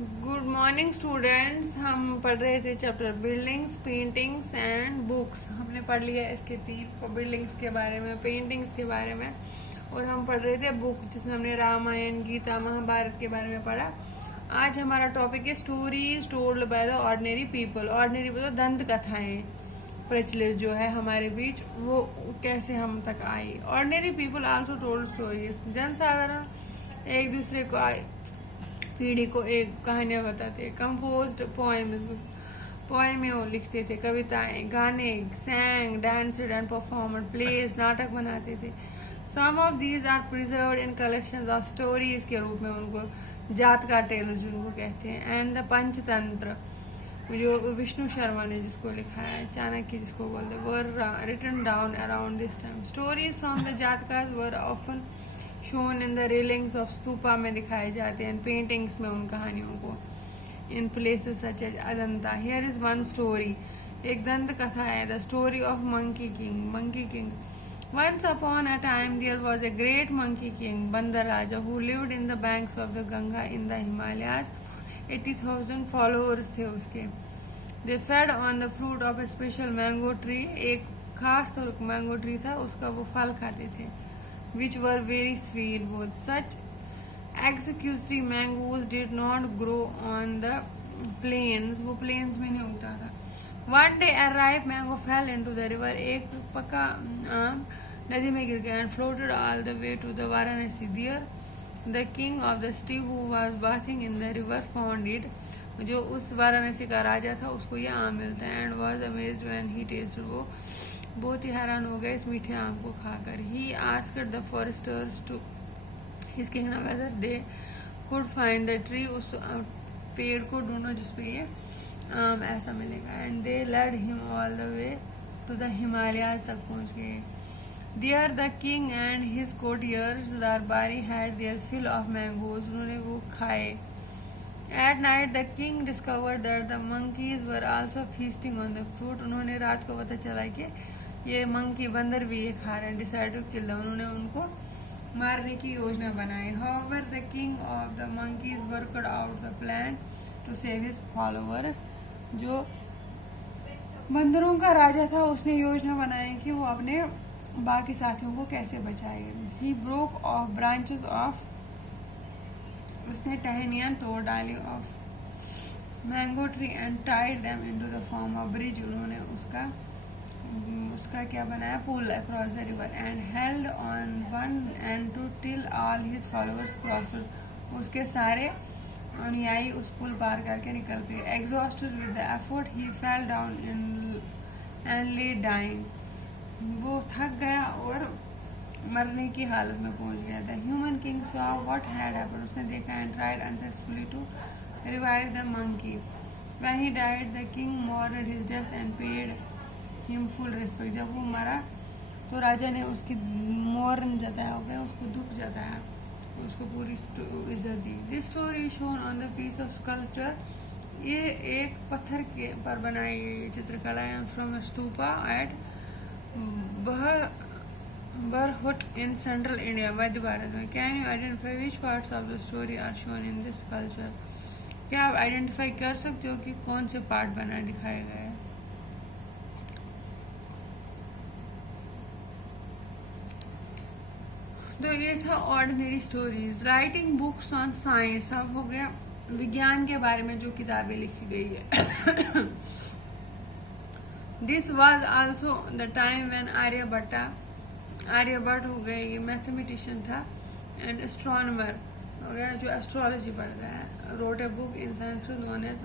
Good morning students. हम पढ़ रहे थे chapter buildings, paintings and books. हमने पढ़ लिया इसके 3 बिल्डिंग्स के बारे में, पेंटिंग्स के बारे में, और हम पढ़ रहे थे बुक जिसमें हमने रामायण, गीता, महाभारत के बारे में पढ़ा। आज हमारा टॉपिक है stories told by the ordinary people. Ordinary मतलब दंत कथाएं प्रचलित जो है हमारे बीच, वो कैसे हम तक आई। Ordinary people also told stories. जनसाधारण एक दूसरे को पीढ़ी को एक कहानियां बताते। कंपोज्ड पोएम्स, पोएम वो लिखते थे, कविताएं, गाने, sang, danced and performed, plays, नाटक बनाते थे। Some of these are preserved in collections of stories के रूप में उनको जातका टेल्स जिनको कहते हैं। एंड द पंचतंत्र जो विष्णु शर्मा ने जिसको लिखा है, चाणक्य जिसको बोलते हैं, were written down around this time. Stories from the Jatakas were often shown in the railings of stupa में दिखाए जाते हैं, पेंटिंग्स में उन कहानियों को, in places such as Ajanta. Here is one story, एक दंत कथा है, the story of monkey king. Monkey king, once upon a time there was a great monkey king, बंदर राजा, who lived in the banks of the Ganga in the Himalayas. 80,000 followers थे उसके। They fed on the fruit of a special mango tree, एक खास mango tree था, उसका वो फल खाते थे, which were very sweet both. Such exquisite mangoes did not grow on the plains, वो plains में नहीं उगता था। One day a ripe mango fell into the river, एक पका आम नदी में गिर गया, and floated all the way to the Varanasi. There the king of the city who was bathing in the river found it, जो उस वाराणसी का राजा था उसको ये आम मिलता है, and was amazed when he tasted, वो बहुत ही हैरान हो गए इस मीठे आम को खाकर। He asked the foresters to his kingdom whether they could find the tree, उस पेड़ को ढूंढो जिसपे ये आम ऐसा मिलेगा। And they led him all the way to the Himalayas, तक पहुंच गए। There the king and his courtiers दरबारी had their fill of mangoes, उन्होंने वो खाए। At night the king discovered that the monkeys were also feasting on the fruit, उन्होंने रात को पता चला कि ये मंकी बंदर भी ये खा रहे हैं। डिसाइड टू किल, उन्होंने उनको मारने की योजना बनाई। However the king of the monkeys worked out the plan to save his followers, जो बंदरों का राजा था उसने योजना बनाई कि वो अपने बाकी साथियों को कैसे बचाएगा। He broke off branches off, उसने टहनियां तोड़ डाली of mango tree and tied them into the form of bridge, उन्होंने उसका क्या बनाया, पुल across the river, and held on one end to till all his followers crossed, उसके सारे अनुयायी उस पुल पार करके निकल गए। Exhausted with the effort he fell down and lay dying, वो थक गया और मरने की हालत में पहुंच गया था। Human king saw what had happened, उसने देखा and tried unsuccessfully to revive the monkey. When he died the king mourned his death and paid him full respect, जब वो मरा तो राजा ने उसकी मौर्न जताया हो गया, उसको दुख जताया, उसको पूरी इज्जत दी। This story shown on the piece of sculpture, ये एक पत्थर के पर बनाई गई चित्रकला है, from stupa at Bharhut in central India, मध्य भारत में। Can you identify which parts of the story are shown in this culture, क्या आप आइडेंटिफाई कर सकते हो कि कौन से पार्ट बना दिखाए गए हैं। तो ये था ordinary stories. Writing books on science, अब हो गया विज्ञान के बारे में जो किताबें लिखी गई है। This was also the time when Aryabhata हो गए, ये मैथमेटिशियन था, एंड एस्ट्रोनॉमर हो गया जो एस्ट्रोलॉजी पढ़ता है, wrote a book in Sanskrit known as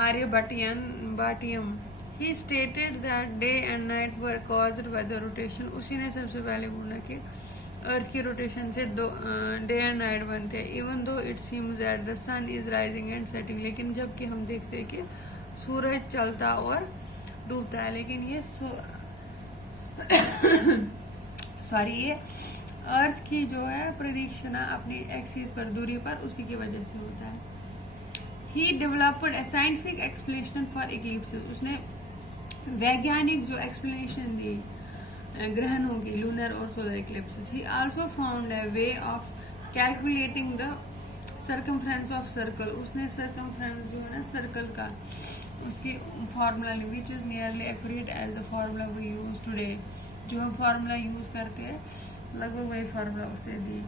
Aryabhatiyam. He stated that day and night were caused by the rotation, उसी ने सबसे पहले बोला कि अर्थ की रोटेशन से डे एंड नाइट बनते हैं। Even though it seems that the sun is rising and setting, लेकिन जबकि हम देखते हैं कि सूरज चलता और डूबता है, लेकिन ये सॉरी ये अर्थ की जो है प्रदक्षिणा अपनी एक्सिस पर, दूरी पर, उसी की वजह से होता है। He developed a scientific explanation for eclipses, उसने वैज्ञानिक जो एक्सप्लेनेशन दी ग्रहणों की, लूनर और solar eclipses. He also found a way of calculating the circumference of circle, उसने सर्कमफ्रेंस जो है ना सर्कल का, उसकी फार्मूला ली, which is nearly accurate as the formula we use today, जो हम फार्मूला यूज करते हैं लगभग वही फार्मूला उसने दी।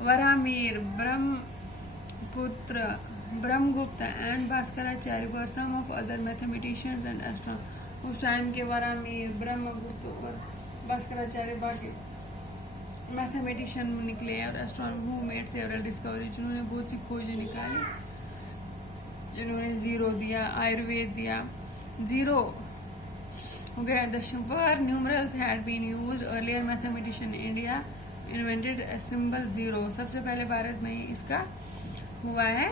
Varahamihira, Brahmaputra, Brahmagupta and Bhaskaracharya were some of other mathematicians and astronomers. उस टाइम के वरामीर, ब्रह्मगुप्त और भास्कराचार्य बाकी मैथमेटिशियन निकले और astronomer who made several discovery, जिन्होंने बहुत सी खोजें निकाली, जिन्होंने जीरो दिया, आयुर्वेद दिया, जीरो हो गया। Were numerals had been used earlier, mathematician India invented a symbol zero, सबसे पहले भारत में ही इसका हुआ है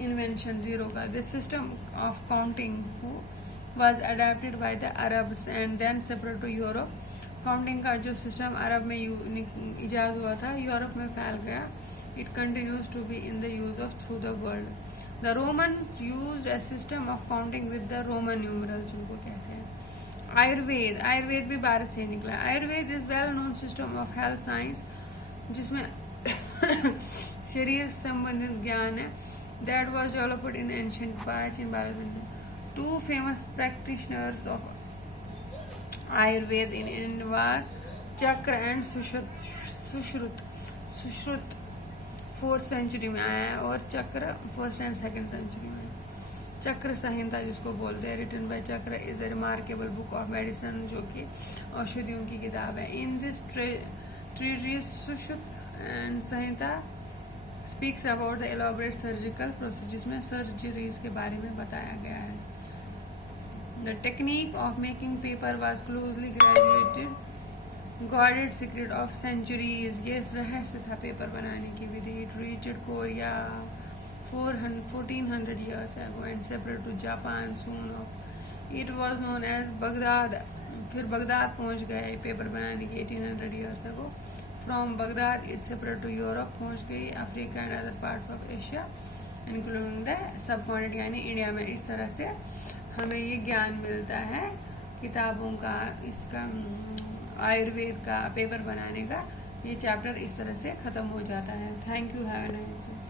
इन्वेंशन जीरो का। This system of counting was adopted by the Arabs and then separate to Europe. Counting का जो सिस्टम अरब में इजाद हुआ था, यूरोप में फैल गया। It continues to be in the use of through the world. The Romans used a system of counting with the Roman numerals, उनको कहते हैं। आयुर्वेद, आयुर्वेद भी भारत से निकला। Ayurveda is well known system of health science, जिसमें शरीर संबंधित ज्ञान है। That was developed in ancient प्राचीन भारत में। Two famous practitioners of Ayurveda in India were चक्र and Sushruta. Sushruta 4th century में आया है और चक्र 1st एंड 2nd सेंचुरी में। चक्र संहिता जिसको बोलते हैं, रिटन बाय चक्र, is a remarkable book of medicine, जो कि औषधियों की किताब है। In this treatise Sushruta and Samhita speaks about the elaborate surgical procedures, में सर्जरीज के बारे में बताया गया है। The technique of making paper was closely graduated guarded secret of centuries, ये रहस्य था पेपर बनाने की विधि। It reached Korea 1400 years ago and separate to Japan soon. It was known as Baghdad. फिर बगदाद पहुंच गए पेपर बनाने की 1800 years ago. From Baghdad it separate to Europe, पहुंच गई Africa and other parts of Asia including the subcontinent यानी India में। इस तरह से हमें ये ज्ञान मिलता है किताबों का, इसका आयुर्वेद का पेपर बनाने का। ये चैप्टर इस तरह से खत्म हो जाता है। Thank you, have a nice day.